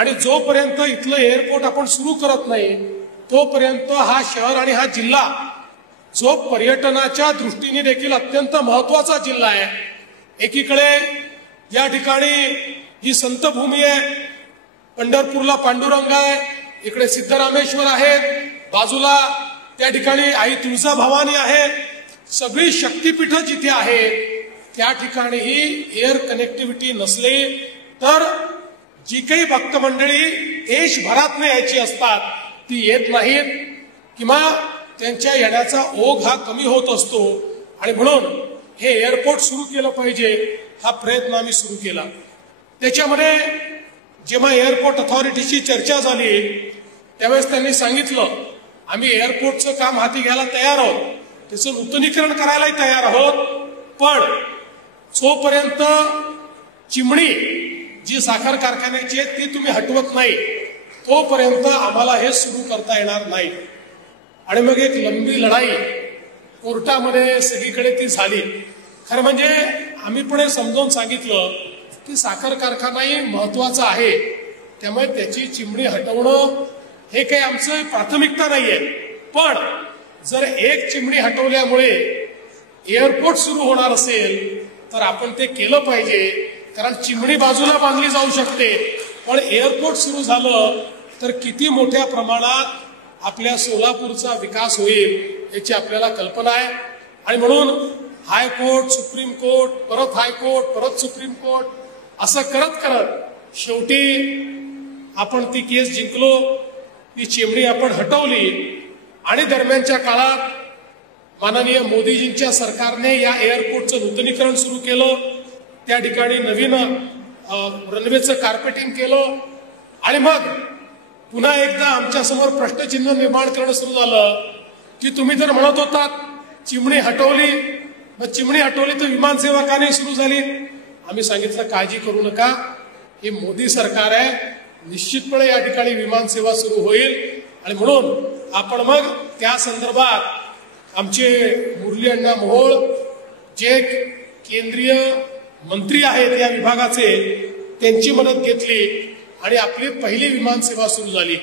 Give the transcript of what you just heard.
आणि जोपर्यंत इथलं एअरपोर्ट आपण सुरू करत नाही तोपर्यंत हा शहर आणि हा जिल्हा जो पर्यटनाच्या दृष्टीने देखील अत्यंत महत्त्वाचा जिल्हा आहे। एकीकडे या ठिकाणी ही संतभूमी आहे, पंढरपूरला पांडुरंग आहे, इकडे सिद्धरामेश्वर आहेत, बाजूला त्या ठिकाणी आई तुळजाभवानी आहे। सगळी शक्तिपीठ जिथे आहेत त्या ठिकाणीही एअर कनेक्टिव्हिटी नसली तर जी काही भक्त मंडळी देशभरातून यायची असतात ती येत नाहीत किंवा त्यांच्या येण्याचा ओघ हा कमी होत असतो। आणि म्हणून हे एअरपोर्ट सुरू केलं पाहिजे हा प्रयत्न आम्ही सुरू केला। त्याच्यामध्ये जेव्हा एअरपोर्ट अथॉरिटीची चर्चा झाली त्यावेळेस त्यांनी सांगितलं आम्ही एअरपोर्टचं काम हाती घ्यायला तयार आहोत, त्याचं नूतनीकरण करायलाही तयार आहोत, पण जोपर्यंत चिमणी जी साखर कारखान्याची आहे ती तुम्ही हटवत नाही तोपर्यंत आम्हाला हे सुरू करता येणार नाही। आणि मग एक लंबी लढाई कोर्टामध्ये सगळीकडे ती झाली। खरं म्हणजे आम्ही पण समजावून सांगितलं की साखर कारखानाही महत्वाचा आहे, त्यामुळे त्याची चिमणी हटवणं हे काही आमचं प्राथमिकता नाहीये, पण जर एक चिमणी हटवल्यामुळे एअरपोर्ट सुरू होणार असेल तर आपण ते केलं पाहिजे, कारण चिमणी बाजूला बांधली जाऊ शकते पण एअरपोर्ट सुरू झालं तर किती मोठ्या प्रमाणात आपल्या सोलापूरचा विकास होईल याची आपल्याला कल्पना आहे। आणि म्हणून हायकोर्ट, सुप्रीम कोर्ट, परत हायकोर्ट, परत सुप्रीम कोर्ट असं करत करत शेवटी आपण ती केस जिंकलो, ती चिमणी आपण हटवली। आणि दरम्यानच्या काळात माननीय मोदीजींच्या सरकारने या एअरपोर्टचं नूतनीकरण सुरू केलं, त्या ठिकाणी नवीन रनवेचं कार्पेटिंग केलं आणि मग पुन्हा एकदा आमच्या समोर प्रश्नचिन्ह निर्माण करणं सुरू झालं की तुम्ही जर म्हणत होतात चिमणी हटवली, मग चिमणी हटवली तर विमानसेवा का नाही सुरू झाली? आम्ही सांगितलं काळजी करू नका, हे मोदी सरकार आहे, निश्चितपणे या ठिकाणी विमानसेवा सुरू होईल। आणि म्हणून आपण मग त्या संदर्भात आमचे मुरली अण्णा मोहोळ जे केंद्रीय मंत्री आहेत या विभागाचे त्यांची मदत घेतली आणि आपली पहिली विमानसेवा सुरू झाली।